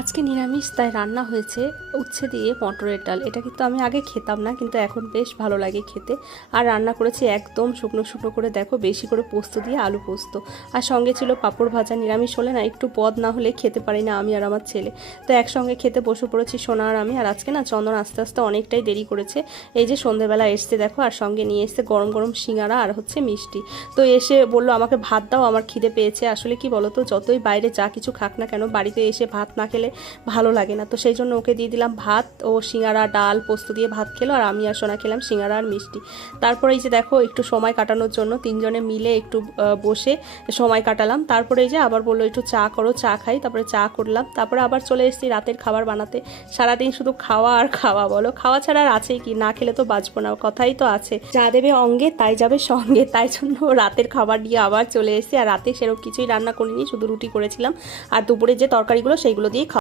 আজকে নিরামিষ, তাই রান্না হয়েছে উচ্ছে দিয়ে মটরের ডাল। এটা কিন্তু আমি আগে খেতাম না, কিন্তু এখন বেশ ভালো লাগে খেতে। আর রান্না করেছি একদম শুকনো শুকনো করে, দেখো, বেশি করে পোস্ত দিয়ে, আলু পোস্ত। আর সঙ্গে ছিল পাঁপড় ভাজা। নিরামিষ হলে না একটু পদ না হলে খেতে পারি না আমি আর আমার ছেলে। তো একসঙ্গে খেতে বসে পড়েছি সোনা আর আমি। আর আজকে না চন্দন আস্তে আস্তে অনেকটাই দেরি করেছে। এই যে সন্ধ্যেবেলা এসছে দেখো, আর সঙ্গে নিয়ে এসছে গরম গরম সিঙ্গারা আর হচ্ছে মিষ্টি। তো এসে বললো আমাকে ভাত দাও, আমার খিদে পেয়েছে। আসলে কি বলো তো, যতই বাইরে যা কিছু খাক না কেন, বাড়িতে এসে ভাত না খেলে ভালো লাগে না। তো সেই জন্য ওকে দিয়ে দিলাম ভাত, ও সিঙ্গারা ডাল পোস্ত দিয়ে ভাত খেলো, আর আমি আর সোনা খেলাম সিঙ্গারা আর মিষ্টি। তারপরে এই যে দেখো, একটু সময় কাটানোর জন্য তিনজনে মিলে একটু বসে সময় কাটালাম। তারপরে এই যে আবার বললো একটু চা করো, চা খাই। তারপরে চা করলাম, তারপরে আবার চলে এসেছি রাতের খাবার বানাতে। সারাদিন শুধু খাওয়া আর খাওয়া, বলো খাওয়া ছাড়া আর আছেই কি? না খেলে তো বাঁচবো না, কথাই তো আছে, যা দেবে অঙ্গে তাই যাবে সঙ্গে। তাই জন্য রাতের খাবার নিয়ে আবার চলে এসেছি। আর রাতে সেরকম কিছুই রান্না করিনি, শুধু রুটি করেছিলাম। আর দুপুরে যে তরকারিগুলো সেইগুলো দিয়ে